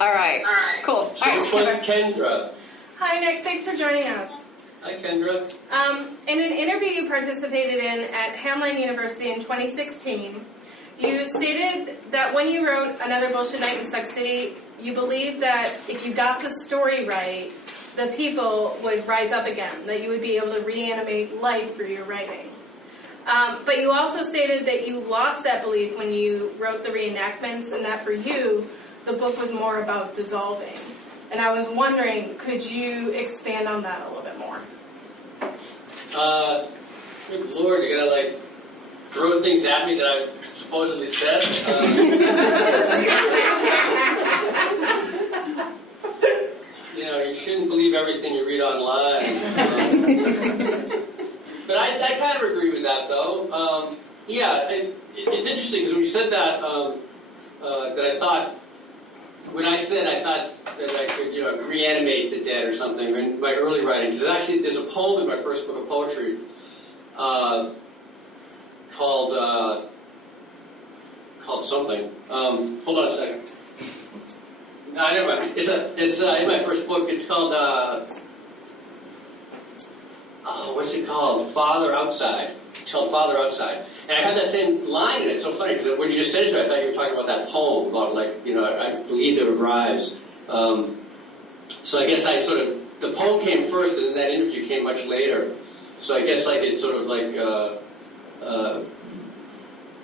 All right. Cool. All right, So what's Kendra? Hi, Nick. Thanks for joining us. Hi, Kendra. In an interview you participated in at Hamline University in 2016, you stated that when you wrote Another Bullshit Night in Suck City, you believed that if you got the story right, the people would rise up again, that you would be able to reanimate life through your writing. But you also stated that you lost that belief when you wrote the reenactments, and that for you, the book was more about dissolving. And I was wondering, could you expand on that a little bit more? Good Lord, you gotta like throw things at me that I supposedly said. You know, you shouldn't believe everything you read online. But I kind of agree with that, though. Yeah, it's interesting because when you said that, that I thought, when I said I thought that I could, you know, reanimate the dead or something in my early writings, there's a poem in my first book of poetry called something. Hold on a second. No, never mind. It's in my first book. It's called what's it called? Father Outside. It's called Father Outside. And I had that same line in it. It's so funny because when you just said it to me, I thought you were talking about that poem about, like, you know, I believe it would rise. So I guess the poem came first, and then that interview came much later. So I guess like it's sort of like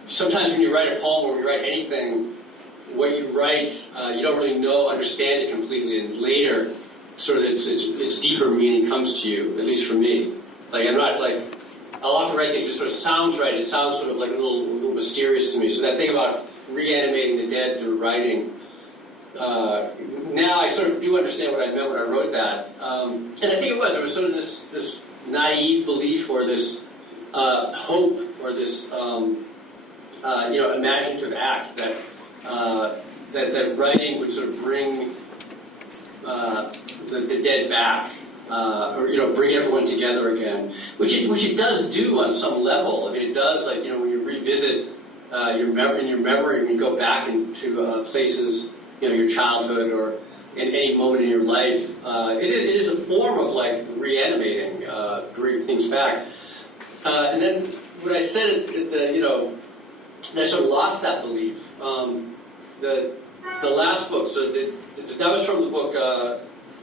sometimes when you write a poem or when you write anything, what you write, you don't really understand it completely, and later, sort of its deeper meaning comes to you. At least for me, like I'm not like I'll often write things that sort of sounds right. It sounds sort of like a little mysterious to me. So that thing about reanimating the dead through writing, now I sort of do understand what I meant when I wrote that. And I think there was sort of this naive belief or this hope or this imaginative act that writing would sort of bring the dead back, or bring everyone together again, which it does do on some level. I mean, it does, like, when you revisit your memory, when you go back into places, your childhood or in any moment in your life, it is a form of like reanimating, bringing things back. And then when I said it, I sort of lost that belief. The last book, so that was from the book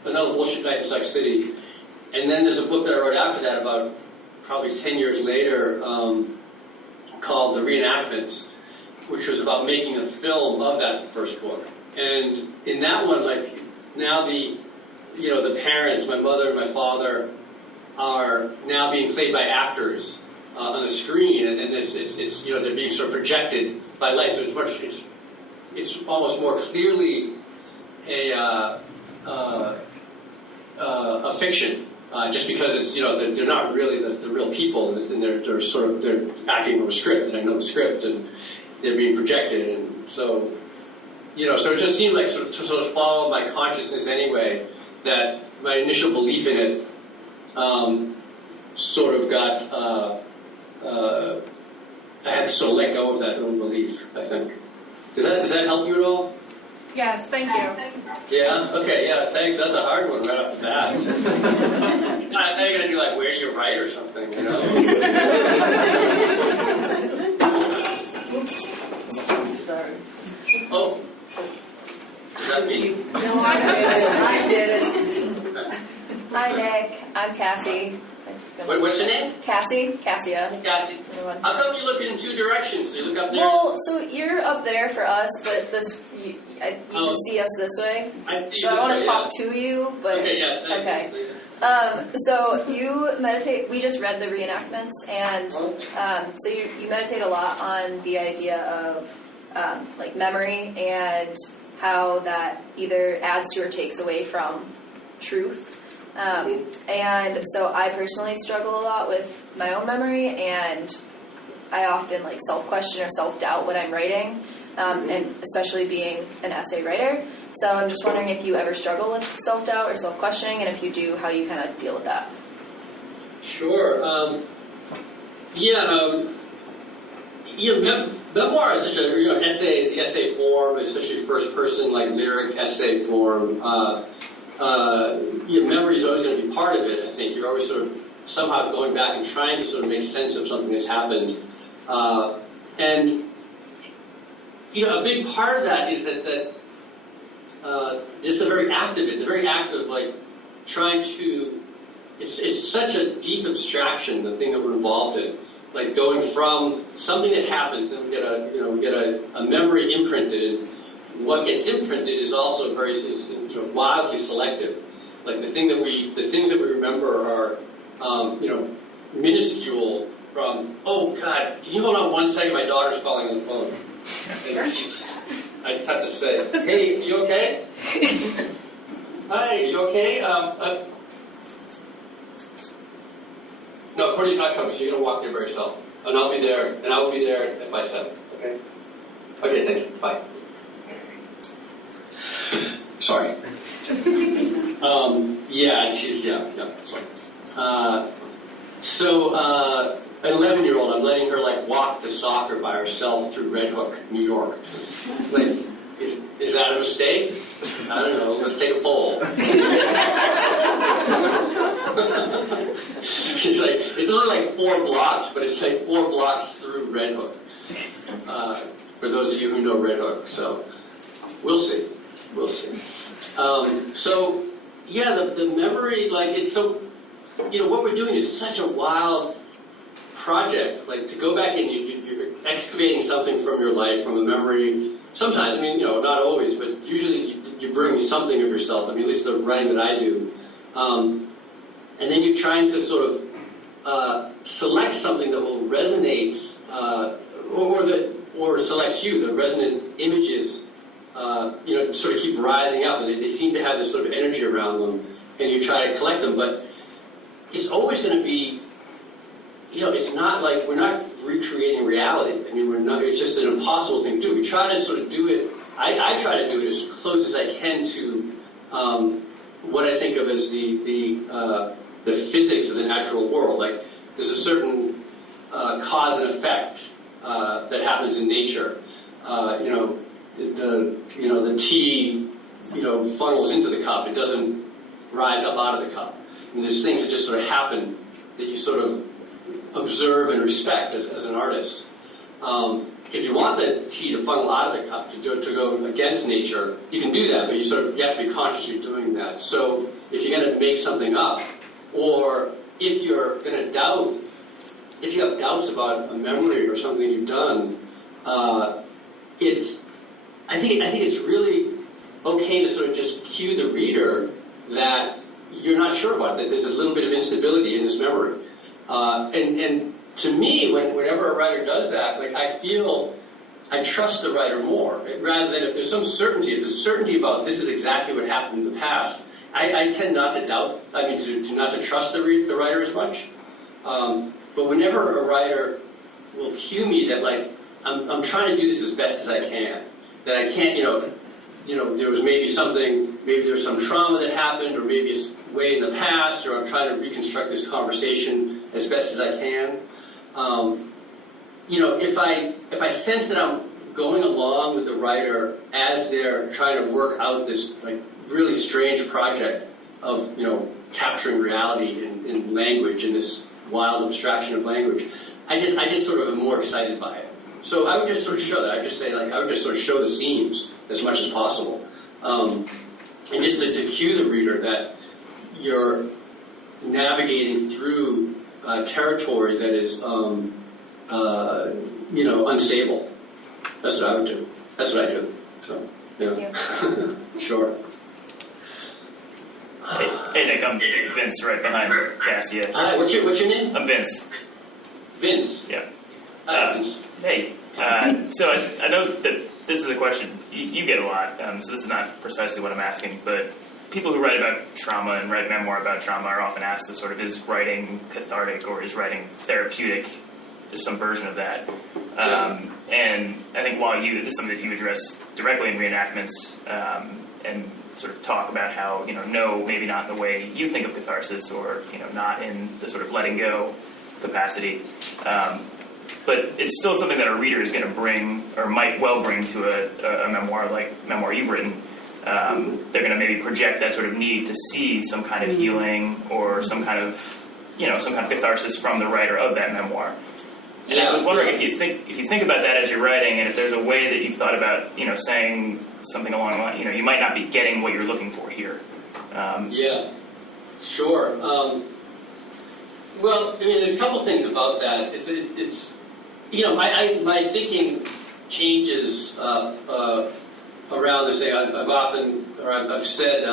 Another Bullshit Night in Suck City, and then there's a book that I wrote after that, about probably 10 years later, called The Reenactments, which was about making a film of that first book. And in that one, like, now the parents, my mother and my father, are now being played by actors on a screen, and it's they're being sort of projected by light, so it's almost more clearly a fiction, just because it's they're not really the real people, and they're acting from a script, and I know the script, and they're being projected, and so so it just seemed like to sort of follow my consciousness anyway, that my initial belief in it sort of got I had to sort of let go of that own belief, I think. Does that help you at all? Yes, thank you. Yeah? Okay, yeah, thanks. That's a hard one right off the bat. I thought you were going to do like, where do you write or something, Sorry. Oh. Is that me? No, I did it. Hi, Nick. I'm Cassie. Wait, what's your name? Cassia. Cassie. How come you look in two directions? You look up there? Well, so you're up there for us, but you can see us this way. So I want to talk to you, but... Okay, yeah, thank you. So you meditate, we just read the reenactments, and so you meditate a lot on the idea of like memory and how that either adds to or takes away from truth. And so I personally struggle a lot with my own memory, and I often like self-question or self-doubt when I'm writing, and especially being an essay writer. So I'm just wondering if you ever struggle with self-doubt or self-questioning, and if you do, how you kind of deal with that. Sure. memoir is such a, essay is the essay form, especially first person, like lyric essay form. Memory is always going to be part of it, I think. You're always sort of somehow going back and trying to sort of make sense of something that's happened. And a big part of that is that it's the very act of it, the very act of like trying to, it's such a deep abstraction, the thing that we're involved in. Like going from something that happens, and we get a memory imprinted, and what gets imprinted is also very wildly selective. Like the things that we remember are minuscule. From God, can you hold on 1 second? My daughter's calling on the phone. I just have to say, hey, you okay? Hi, you okay? No, Courtney's not coming, so you're going to walk there by yourself. And I'll be there, and I will be there at by 7, okay? Okay, thanks. Bye. Sorry. Sorry. An 11-year-old, I'm letting her like walk to soccer by herself through Red Hook, New York. Like, is that a mistake? I don't know. Let's take a poll. She's like, it's only like 4 blocks, but it's like 4 blocks through Red Hook. For those of you who know Red Hook, so we'll see. The memory, like it's so, what we're doing is such a wild project. Like to go back and you're excavating something from your life, from a memory. Sometimes, not always, but usually you bring something of yourself. at least the writing that I do. And then you're trying to sort of select something that will resonate, or selects you, the resonant images, sort of keep rising up, and they seem to have this sort of energy around them, and you try to collect them, but it's always going to be, it's not like we're not recreating reality. We're not. It's just an impossible thing to do. We try to sort of do it. I try to do it as close as I can to what I think of as the physics of the natural world. Like there's a certain cause and effect that happens in nature. The tea, funnels into the cup. It doesn't rise up out of the cup. There's things that just sort of happen that you sort of observe and respect as an artist. If you want the tea to funnel out of the cup, to go against nature, you can do that, but you have to be conscious you're doing that. So if you're going to make something up, or if you're going to doubt, if you have doubts about a memory or something you've done, I think it's really okay to sort of just cue the reader that you're not sure about, that there's a little bit of instability in this memory. And to me, whenever a writer does that, like I trust the writer more, rather than if there's some certainty, if there's certainty about this is exactly what happened in the past, I tend not to doubt, to not to trust the writer as much. But whenever a writer will cue me that like, I'm trying to do this as best as I can, that I can't, there was maybe there's some trauma that happened, or maybe it's way in the past, or I'm trying to reconstruct this conversation as best as I can. If I sense that I'm going along with the writer as they're trying to work out this like really strange project of capturing reality in language, in this wild abstraction of language, I just sort of am more excited by it. So I would just sort of show that. I would just say I would just sort of show the seams as much as possible, and just to cue the reader that you're navigating through territory that is, unstable. That's what I would do. That's what I do. So, yeah. Sure. Hey, Nick, I'm Vince, right behind Cassia. Hi, what's your name? I'm Vince. Vince. Yeah. Hi, Vince. Hey, so I know that this is a question you get a lot, so this is not precisely what I'm asking, but people who write about trauma and write memoir about trauma are often asked to sort of, is writing cathartic or is writing therapeutic, just some version of that. And I think this is something that you address directly in reenactments, and sort of talk about how, no, maybe not in the way you think of catharsis, or, not in the sort of letting go capacity. but it's still something that a reader is going to bring, or might well bring to a memoir like memoir you've written. They're going to maybe project that sort of need to see some kind of healing or some kind of catharsis from the writer of that memoir. And I was wondering if you think about that as you're writing, and if there's a way that you've thought about, saying something along the line, you might not be getting what you're looking for here. Yeah, sure. Well, I mean, there's a couple things about that. It's my thinking changes around this thing. I've said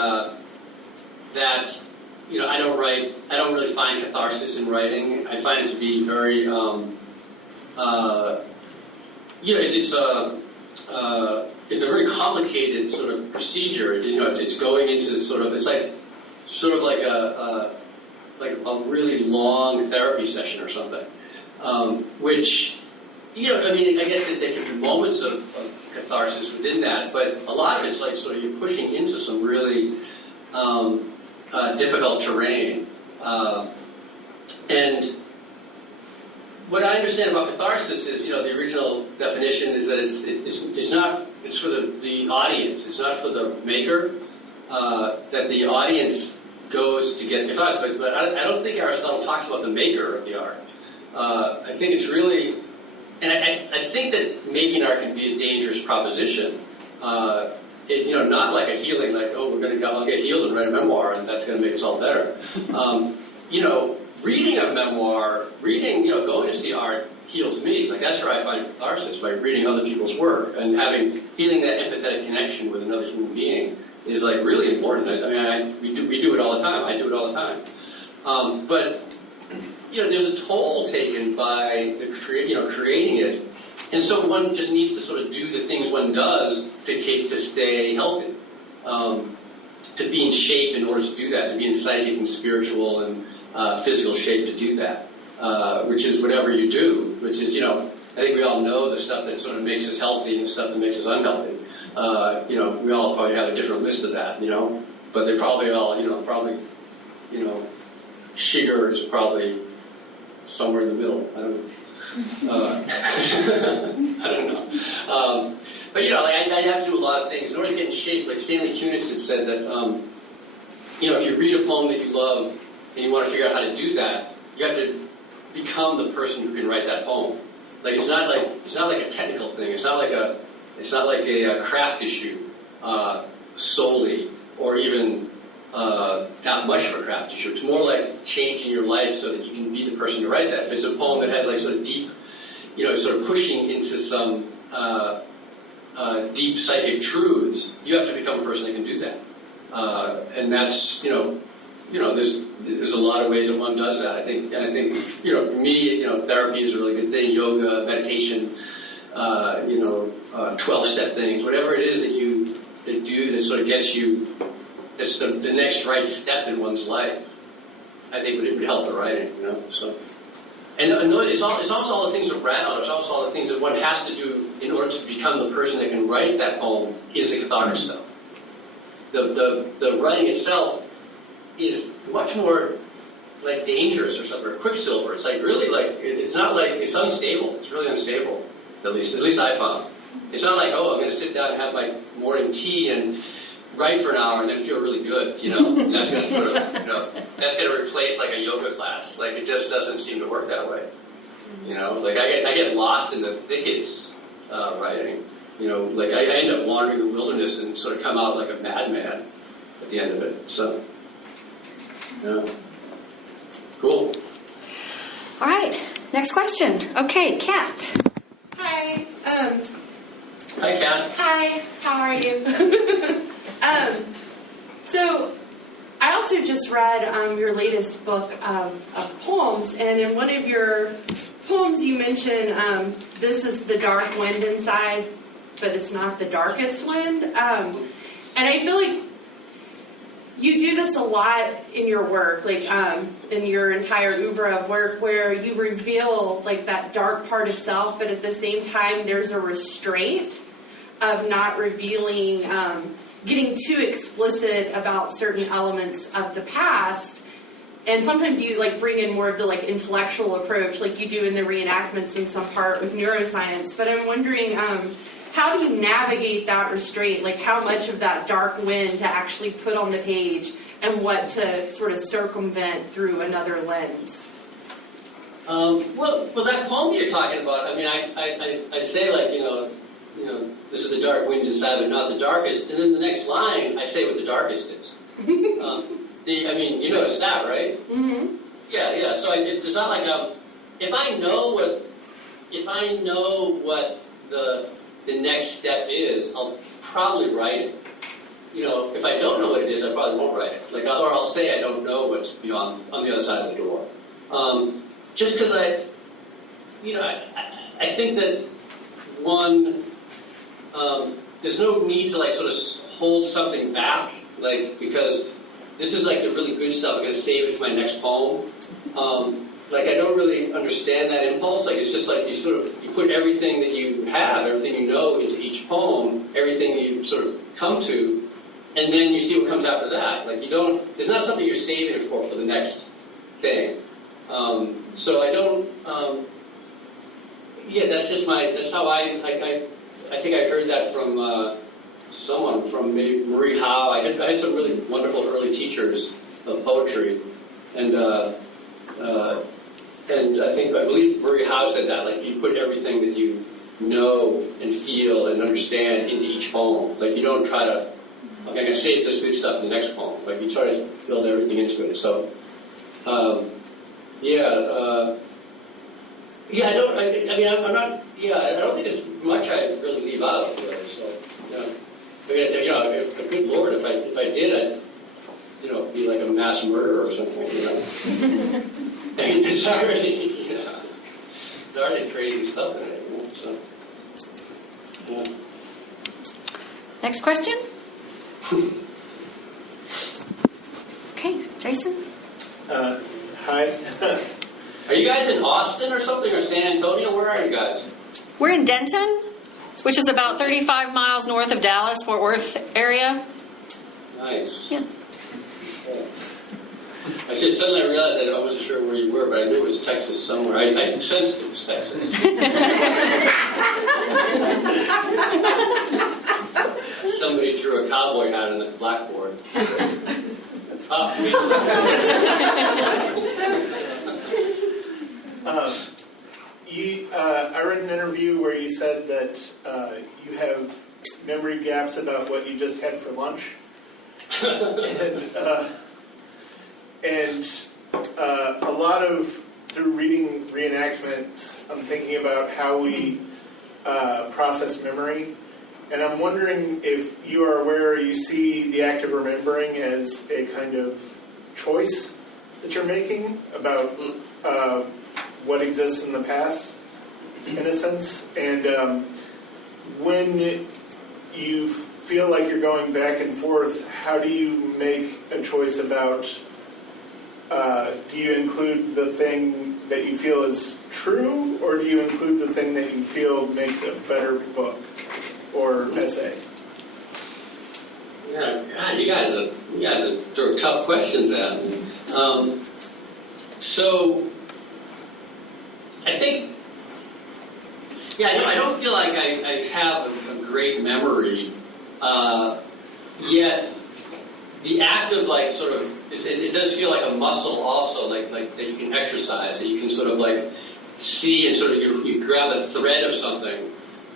that I don't really find catharsis in writing. I find it to be very it's a very complicated sort of procedure. It's going into it's like a really long therapy session or something, which I guess that there can be moments of catharsis within that, but a lot of it's like sort of you're pushing into some really difficult terrain, and what I understand about catharsis is, the original definition is that it's for the audience. It's not for the maker. That the audience goes to get catharsis. But I don't think Aristotle talks about the maker of the art. I think it's really, and I think that making art can be a dangerous proposition. Not like a healing, like, I'll get healed and write a memoir, and that's going to make us all better. Reading a memoir, going to see art heals me. Like, that's where I find catharsis, by reading other people's work and feeling that empathetic connection with another human being is like really important. We do it all the time. I do it all the time. But there's a toll taken by creating it, and so one just needs to sort of do the things one does to stay healthy, to be in shape in order to do that, to be in psychic and spiritual and physical shape to do that, which is whatever you do, which is, I think we all know the stuff that sort of makes us healthy and stuff that makes us unhealthy. We all probably have a different list of that, but they're probably all, sugar is probably somewhere in the middle. I don't know. I don't know. But, I have to do a lot of things in order to get in shape. Like Stanley Kunitz has said that, if you read a poem that you love, and you want to figure out how to do that, you have to become the person who can write that poem. Like it's not like a technical thing. It's not like a craft issue solely, or even not much of a craft issue. It's more like changing your life so that you can be the person to write that. If it's a poem that has like sort of deep, sort of pushing into some deep psychic truths, you have to become a person that can do that. And that's there's a lot of ways that one does that. I think for me, therapy is a really good thing. Yoga, meditation, 12-step things, whatever it is that you do that sort of gets you, that's the next right step in one's life. I think it would help the writing, So, and it's also all the things around. It's also all the things that one has to do in order to become the person that can write that poem is the cathartic stuff. The writing itself is much more like dangerous or something, or quicksilver. It's like really like, it's not like, it's unstable. It's really unstable. At least I found. It's not like, I'm going to sit down and have my morning tea and write for an hour and then feel really good, That's going to sort of, that's going to replace like a yoga class. Like it just doesn't seem to work that way. Like I get lost in the thickets writing. Like I end up wandering the wilderness and sort of come out like a madman at the end of it. So. Yeah. Cool. All right. Next question. Okay, Kat. Hi. Hi, Kat. Hi. How are you? So, I also just read your latest book of poems, and in one of your poems you mentioned this is the dark wind inside, but it's not the darkest wind. And I feel like you do this a lot in your work, like in your entire oeuvre of work, where you reveal like that dark part of self, but at the same time there's a restraint of not revealing, getting too explicit about certain elements of the past. and sometimes you like bring in more of the like intellectual approach, like you do in the reenactments in some part with neuroscience. But I'm wondering, how do you navigate that restraint? Like how much of that dark wind to actually put on the page, and what to sort of circumvent through another lens? Well, that poem you're talking about, I mean, I say like, this is the dark wind inside, but not the darkest. And then the next line, I say what the darkest is. I mean, you notice that, right? Mm-hmm. Yeah. So it's not like if I know what the next step is, I'll probably write it. If I don't know what it is, I probably won't write it. Or I'll say I don't know what's beyond on the other side of the door. Just because I think that one, there's no need to like sort of hold something back, like because this is like the really good stuff. I'm gonna save it for my next poem. Like I don't really understand that impulse. Like it's just like you put everything that you have, everything you know into each poem, everything you sort of come to, and then you see what comes after that. Like it's not something you're saving for the next thing. So I don't. That's how I think I heard that from someone, from maybe Marie Howe. I had some really wonderful early teachers of poetry, and I believe Marie Howe said that, like you put everything that you know and feel and understand into each poem. Like you don't try to, I'm going to save this good stuff in the next poem. Like you try to build everything into it. So, I don't think there's much I really leave out. Really, so, a good Lord, if I did, I'd, be like a mass murderer or something, I mean, it's already crazy stuff in it, so. Yeah. Next question? Okay, Jason? Hi. Are you guys in Austin or something, or San Antonio? Where are you guys? We're in Denton, which is about 35 miles north of Dallas, Fort Worth area. Nice. Yeah. I just suddenly realized that I wasn't sure where you were, but I knew it was Texas somewhere. I sensed it was Texas. Somebody threw a cowboy hat on the blackboard. I read an interview where you said that you have memory gaps about what you just had for lunch. And a lot of, through reading reenactments, I'm thinking about how we process memory. And I'm wondering if you are aware, you see the act of remembering as a kind of choice that you're making about what exists in the past, in a sense. And when you feel like you're going back and forth, how do you make a choice about, do you include the thing that you feel is true, or do you include the thing that you feel makes a better book or essay? Yeah, God, you guys are throwing tough questions at me. So, I think, I don't feel like I have a great memory, yet the act of like sort of, it does feel like a muscle also, like that you can exercise, that you can sort of like see and sort of you grab a thread of something,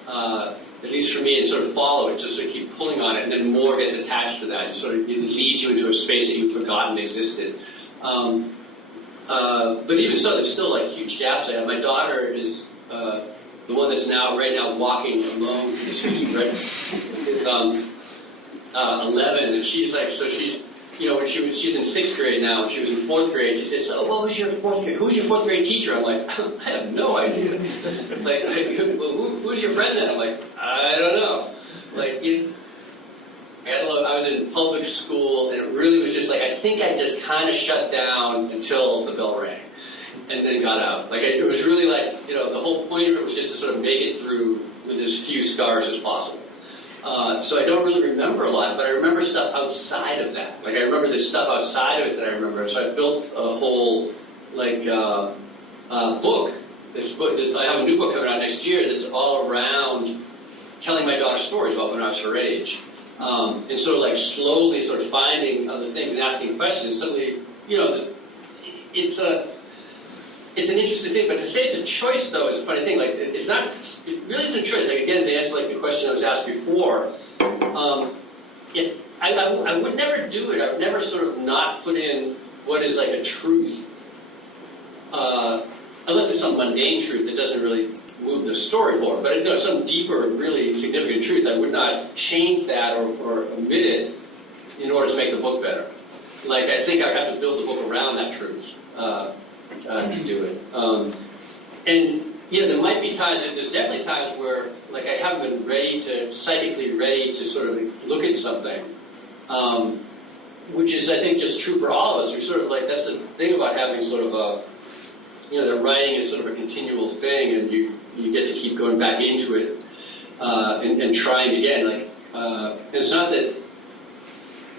at least for me, and sort of follow it, just sort of keep pulling on it, and then more gets attached to that. It leads you into a space that you've forgotten existed. But even so, there's still like huge gaps there. My daughter is the one that's right now walking alone. She's 11, and she's like, so she's, when she's in 6th grade now, she was in 4th grade, she says, "Oh, what was your 4th grade? Who's your 4th grade teacher?" I'm like, I have no idea. Like, who's your friend then? I'm like, I don't know. Like, I was in public school, and it really was just like, I think I just kind of shut down until the bell rang, and then got out. Like, it was really like, the whole point of it was just to sort of make it through with as few scars as possible. So I don't really remember a lot, but I remember stuff outside of that. Like I remember this stuff outside of it that I remember. So I built a whole book. I have a new book coming out next year that's all around telling my daughter stories about when I was her age. And sort of like slowly sort of finding other things and asking questions. Suddenly, it's an interesting thing. But to say it's a choice, though, is a funny thing. Like it's not. It really isn't a choice. Like again, to answer like the question I was asked before, I would never do it. I would never sort of not put in what is like a truth, unless it's some mundane truth that doesn't really move the story forward. But if there's some deeper, really significant truth, I would not change that or omit it in order to make the book better. Like I think I would have to build the book around that truth to do it. And there might be times, and there's definitely times where like I haven't been psychically ready to sort of look at something, which is I think just true for all of us. We're sort of like, that's the thing about having sort of that writing is sort of a continual thing, and you get to keep going back into it and trying again. Like, and it's not that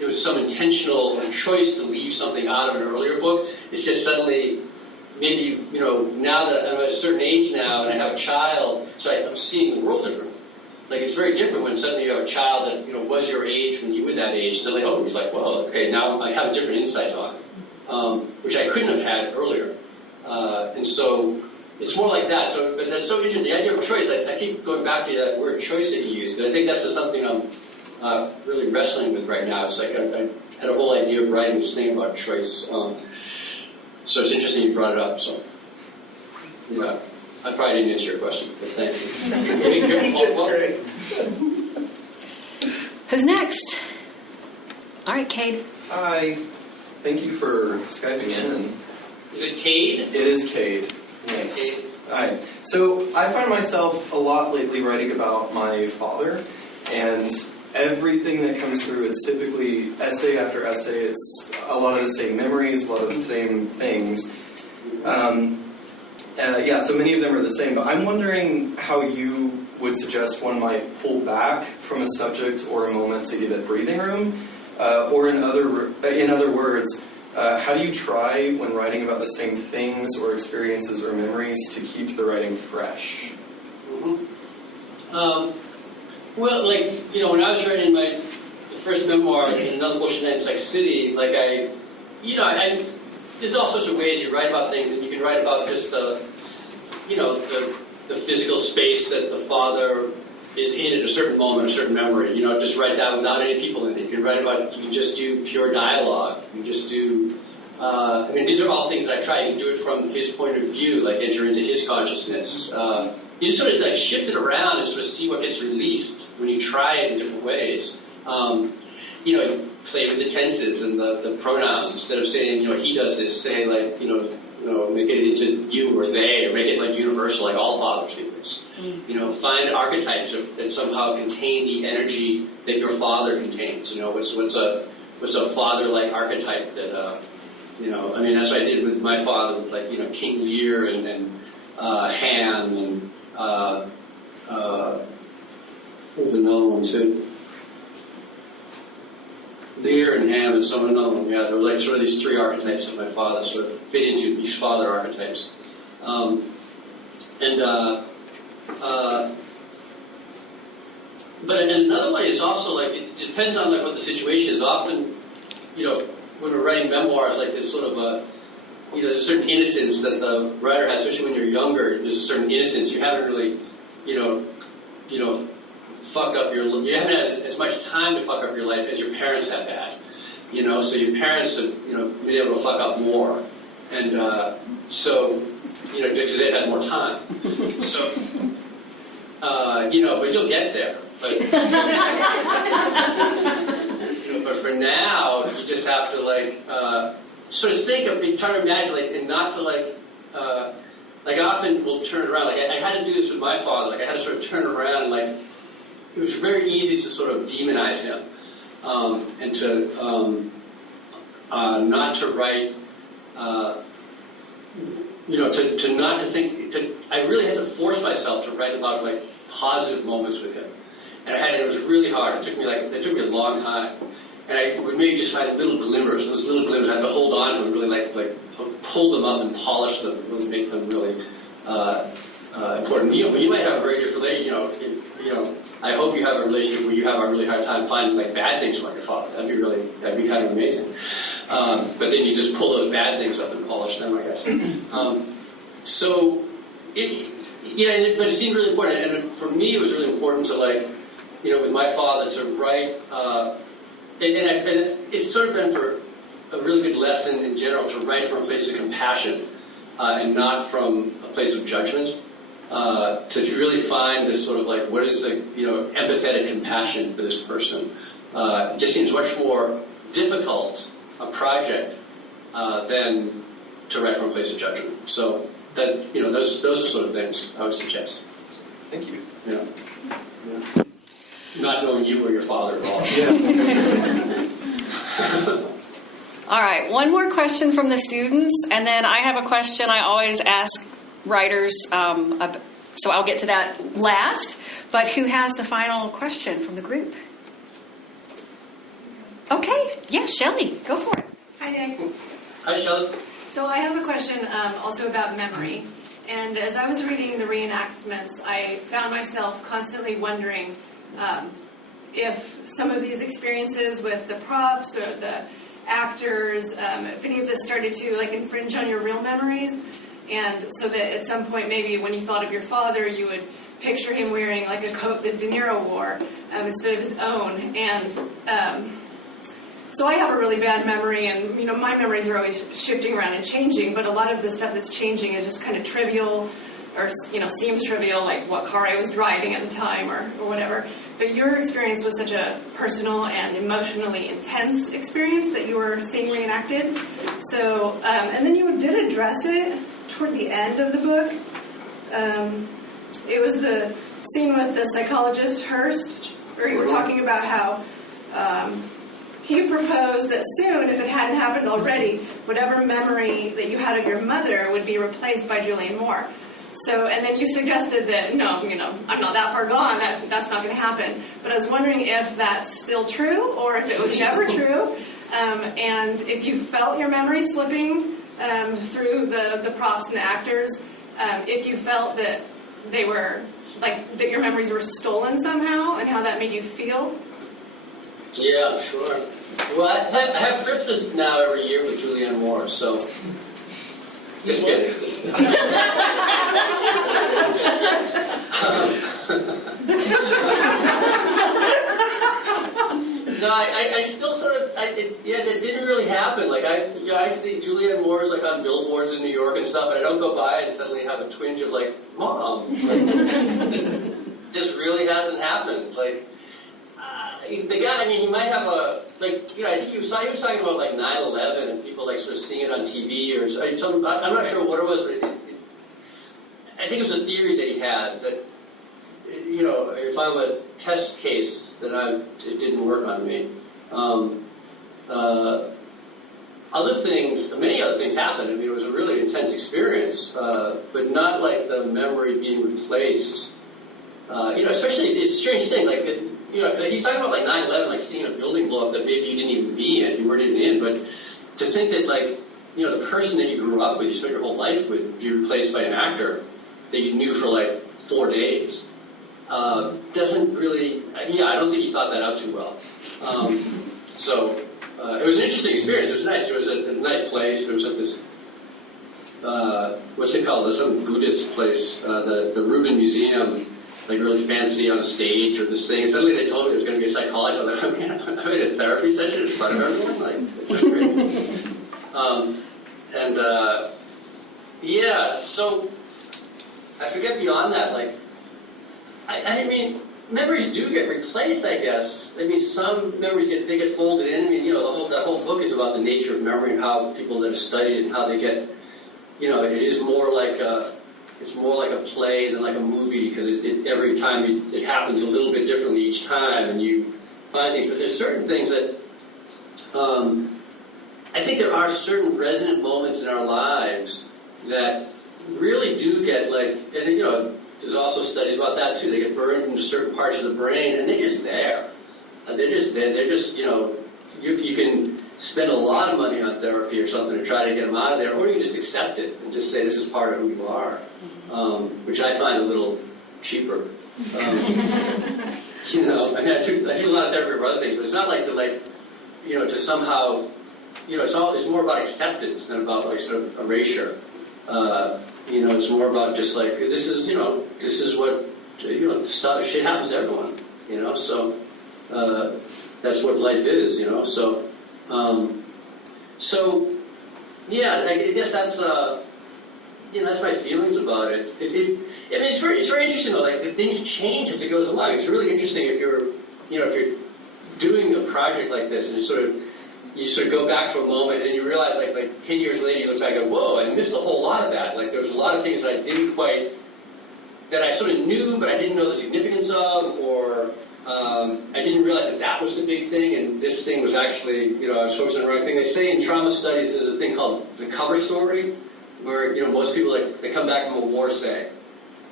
it was some intentional choice to leave something out of an earlier book. It's just suddenly, maybe now that I'm at a certain age now and I have a child, so I'm seeing the world different. Like it's very different when suddenly you have a child that was your age when you were that age. Suddenly, it's like, well, okay, now I have a different insight on it, which I couldn't have had earlier. And so it's more like that. So, but that's so interesting. The idea of choice, I keep going back to that word choice that you used, because I think that's something I'm really wrestling with right now. It's like I had a whole idea of writing this thing about choice. So it's interesting you brought it up. So, yeah, I probably didn't answer your question, but thank you. Who's next? All right, Cade. Hi. Thank you for Skyping in. Is it Cade? It is Cade. Yes. Cade. Hi. So I find myself a lot lately writing about my father, and everything that comes through, it's typically essay after essay. It's a lot of the same memories, a lot of the same things. So many of them are the same, but I'm wondering how you would suggest one might pull back from a subject or a moment to give it breathing room, or in other words, how do you try when writing about the same things or experiences or memories to keep the writing fresh? Mm-hmm. Well, like, when I was writing the first memoir in Another Bullshit Night in Psych City, like there's all sorts of ways you write about things, and you can write about just the physical space that the father is in at a certain moment, a certain memory. Just write that without any people in it. You can just do pure dialogue. You can just do, these are all things that I try. You can do it from his point of view, like enter into his consciousness. You just sort of like shift it around and sort of see what gets released when you try it in different ways. Play with the tenses and the pronouns. Instead of saying, he does this, say like, make it into you or they, or make it like universal, like all fathers do this. Find archetypes that somehow contain the energy that your father contains. What's a father-like archetype that, that's what I did with my father, with like, King Lear and Ham and, there was another one too. Lear and Ham and another one. Yeah, there were like sort of these three archetypes that my father sort of fit into, these father archetypes. But another way is also like, it depends on like what the situation is. Often, when we're writing memoirs, like there's sort of there's a certain innocence that the writer has, especially when you're younger. There's a certain innocence. You haven't really, fucked up you haven't had as much time to fuck up your life as your parents have had. So your parents have, been able to fuck up more. And so, just because they had more time. So, but you'll get there. But, but for now, you just have to like, sort of try to imagine, like, and not to like I often will turn it around. Like I had to do this with my father. Like I had to sort of turn it around and like, it was very easy to sort of demonize him, and to not to write, to not to think. I really had to force myself to write about like positive moments with him, and it was really hard. It took me a long time, and I would maybe just find little glimmers. Those little glimmers, I had to hold on to them, really like pull them up and polish them, really make them really important. You might have a very different relationship. I hope you have a relationship where you have a really hard time finding like bad things about your father. That'd be kind of amazing. But then you just pull those bad things up and polish them, I guess. But it seemed really important, and for me, it was really important to with my father to write. And it's sort of been for a really good lesson in general to write from a place of compassion and not from a place of judgment. To really find this sort of what is empathetic compassion for this person. It just seems much more difficult a project than to write from a place of judgment. So that those are sort of things I would suggest. Thank you. Yeah. Not knowing you or your father at all. All right, one more question from the students, and then I have a question I always ask writers, so I'll get to that last. But who has the final question from the group? Okay, yeah, Shelley, go for it. Hi, Nick. Hi, Shelley. So I have a question also about memory. And as I was reading the reenactments, I found myself constantly wondering if some of these experiences with the props or the actors, if any of this started to infringe on your real memories. And so that at some point, maybe when you thought of your father, you would picture him wearing a coat that De Niro wore instead of his own. And so I have a really bad memory, and my memories are always shifting around and changing. But a lot of the stuff that's changing is just kind of trivial, or seems trivial, like what car I was driving at the time, or whatever. But your experience was such a personal and emotionally intense experience that you were seeing reenacted. So, and then you did address it toward the end of the book. It was the scene with the psychologist Hurst, where you were talking about how he proposed that soon, if it hadn't happened already, whatever memory that you had of your mother would be replaced by Julianne Moore. So, and then you suggested that, no, I'm not that far gone, that's not going to happen. But I was wondering if that's still true, or if it was never true, and if you felt your memory slipping through the props and the actors, if you felt that they were, that your memories were stolen somehow, and how that made you feel. Yeah, sure. Well, I have Christmas now every year with Julianne Moore, so just kidding. No, I still sort of, that didn't really happen. I see Julianne Moore's on billboards in New York and stuff, and I don't go by and suddenly have a twinge of Mom. Just really hasn't happened. The guy, he might have a, I think he was talking about 9/11 and people sort of seeing it on TV or something. I'm not sure what it was, but I think it was a theory that he had that, if I'm a test case, that it didn't work on me. Many other things happened. it was a really intense experience, but not like the memory being replaced. Especially, it's a strange thing, he's talking about 9/11, seeing a building blow up that maybe you didn't even be in, you weren't even in, but to think that the person that you grew up with, you spent your whole life with, would be replaced by an actor that you knew for 4 days, doesn't really, I don't think he thought that out too well. So it was an interesting experience. It was nice. It was a nice place. There was this, what's it called? Some Buddhist place, the Rubin Museum. Really fancy on stage or this thing. Suddenly they told me there was going to be a psychologist. I'm I'm in a therapy session in front of everyone. It's so great. So I forget beyond that. Memories do get replaced, I guess. Some memories get folded in. That whole book is about the nature of memory and how people that have studied it and how they get. It is more like a. It's more like a play than like a movie because every time it happens a little bit differently each time, and you find things. But there's certain things that I think there are certain resonant moments in our lives that really do get there's also studies about that too. They get burned into certain parts of the brain, and they're just there. They're just there. They're just, you can spend a lot of money on therapy or something to try to get them out of there, or you can just accept it and just say this is part of who you are, which I find a little cheaper. I do a lot of therapy for other things, but it's not like to somehow, it's more about acceptance than about like sort of erasure. It's more about just like, this is what, shit happens to everyone, so that's what life is, yeah, I guess that's my feelings about it. It's very interesting though, like things change as it goes along. It's really interesting if you're doing a project like this and you sort of go back to a moment and you realize like 10 years later you look back and go, whoa, I missed a whole lot of that. Like there was a lot of things that I sort of knew but I didn't know the significance of, or I didn't realize that was the big thing and this thing was actually, I was focused on the wrong thing. They say in trauma studies there's a thing called the cover story, where, most people, they come back from a war, say,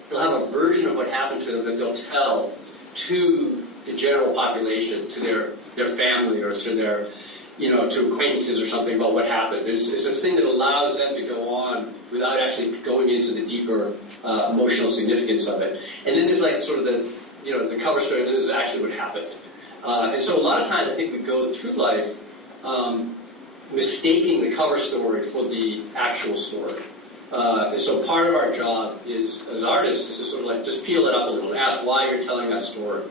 they'll have a version of what happened to them that they'll tell to the general population, to their family or to their, to acquaintances or something about what happened. It's a thing that allows them to go on without actually going into the deeper emotional significance of it. And then there's like sort of the cover story, this is actually what happened. And so a lot of times I think we go through life mistaking the cover story for the actual story. And so part of our job is, as artists, is to sort of like just peel it up a little and ask why you're telling that story.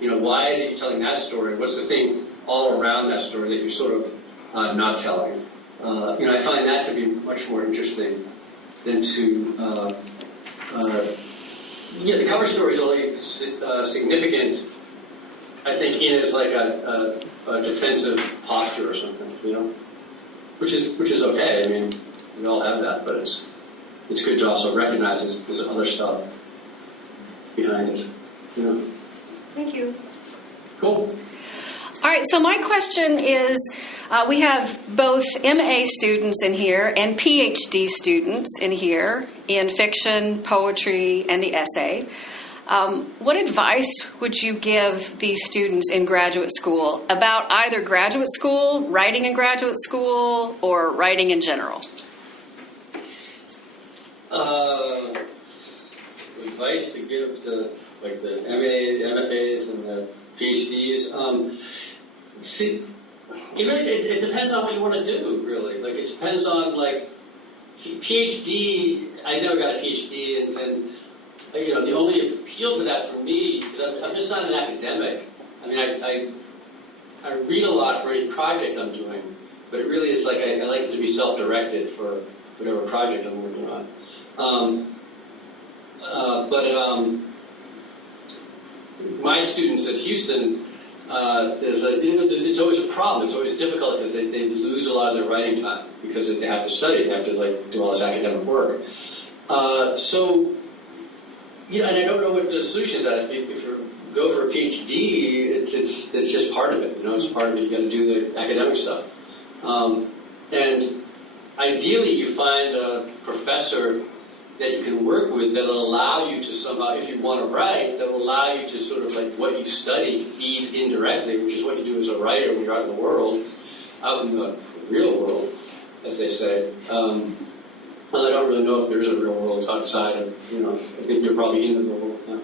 Why is it you're telling that story? What's the thing all around that story that you're sort of not telling? I find that to be much more interesting than to... the cover story is only significant, I think, in as like a defensive posture or something, which is okay. I mean, we all have that, but it's good to also recognize there's other stuff behind it. Thank you. Cool. All right, so my question is, we have both MA students in here and PhD students in here in fiction, poetry, and the essay. What advice would you give these students in graduate school about either graduate school, writing in graduate school, or writing in general? Advice to give to like the MFAs and the PhDs. It depends on what you want to do, really. Like it depends on like PhD. I never got a PhD, and the only appeal to that for me, because I'm just not an academic. I mean, I read a lot for any project I'm doing, but it really is like I like it to be self-directed for whatever project I'm working on. My students at Houston, it's always a problem. It's always difficult because they lose a lot of their writing time because they have to study, they have to do all this academic work. And I don't know what the solution is. That if you go for a PhD, it's just part of it. It's part of it. You got to do the academic stuff. And ideally, you find a professor that you can work with that will allow you to somehow, if you want to write, that will allow you to sort of like what you study feeds indirectly, which is what you do as a writer when you're out in the world, out in the real world, as they say. Well, I don't really know if there's a real world outside of, I think you're probably in the real world now.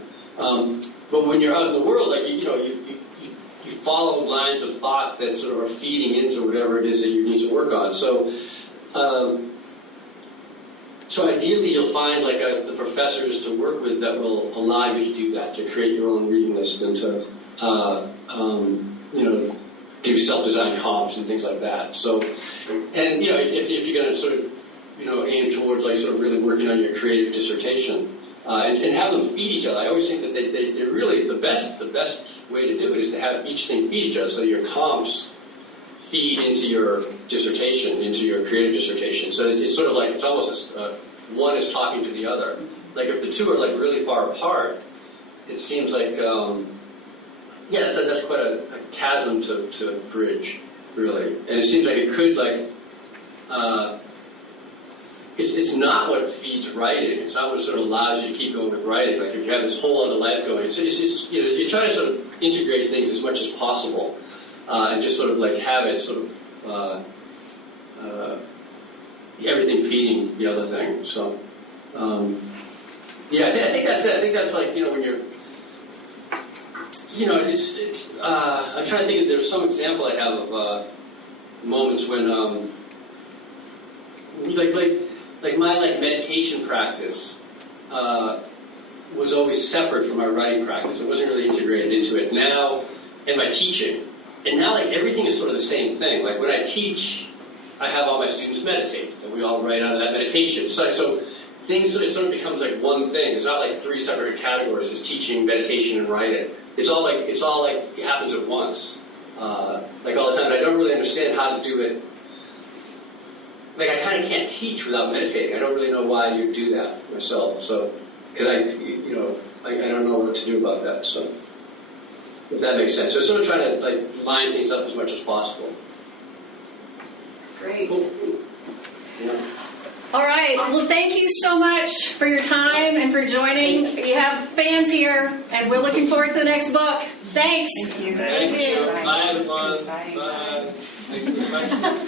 But when you're out in the world, like, you follow lines of thought that sort of are feeding into whatever it is that you need to work on. So ideally, you'll find like the professors to work with that will allow you to do that, to create your own reading list and to, do self-designed comps and things like that. So, and if you're going to sort of, aim towards like sort of really working on your creative dissertation and have them feed each other. I always think that they're really the best way to do it is to have each thing feed each other. So your comps feed into your dissertation, into your creative dissertation. So it's sort of like, it's almost one is talking to the other. Like if the two are like really far apart, it seems like, that's quite a chasm to bridge, really. And it seems like it could it's not what feeds writing. It's not what sort of allows you to keep going with writing. Like if you have this whole other life going, it's you know, you're trying to sort of integrate things as much as possible, and just sort of like have it sort of everything feeding the other thing. So yeah, I think that's it. I think that's like, you know, when you're, you know, I'm trying to think if there's some example I have of moments when like my meditation practice was always separate from my writing practice. It wasn't really integrated into it. Now, and my teaching, and now like everything is sort of the same thing. Like when I teach, I have all my students meditate, and we all write out of that meditation. So things sort of becomes like one thing. It's not like three separate categories: it's teaching, meditation, and writing. It's all like it happens at once, like all the time. And I don't really understand how to do it. Like I kind of can't teach without meditating. I don't really know why you do that myself. So because I don't know what to do about that. So if that makes sense. So sort of trying to like line things up as much as possible. Great. Cool. Yeah. All right. Well, thank you so much for your time and for joining. You have fans here, and we're looking forward to the next book. Thanks. Thank you. Bye, everyone. Bye. Thank you very much.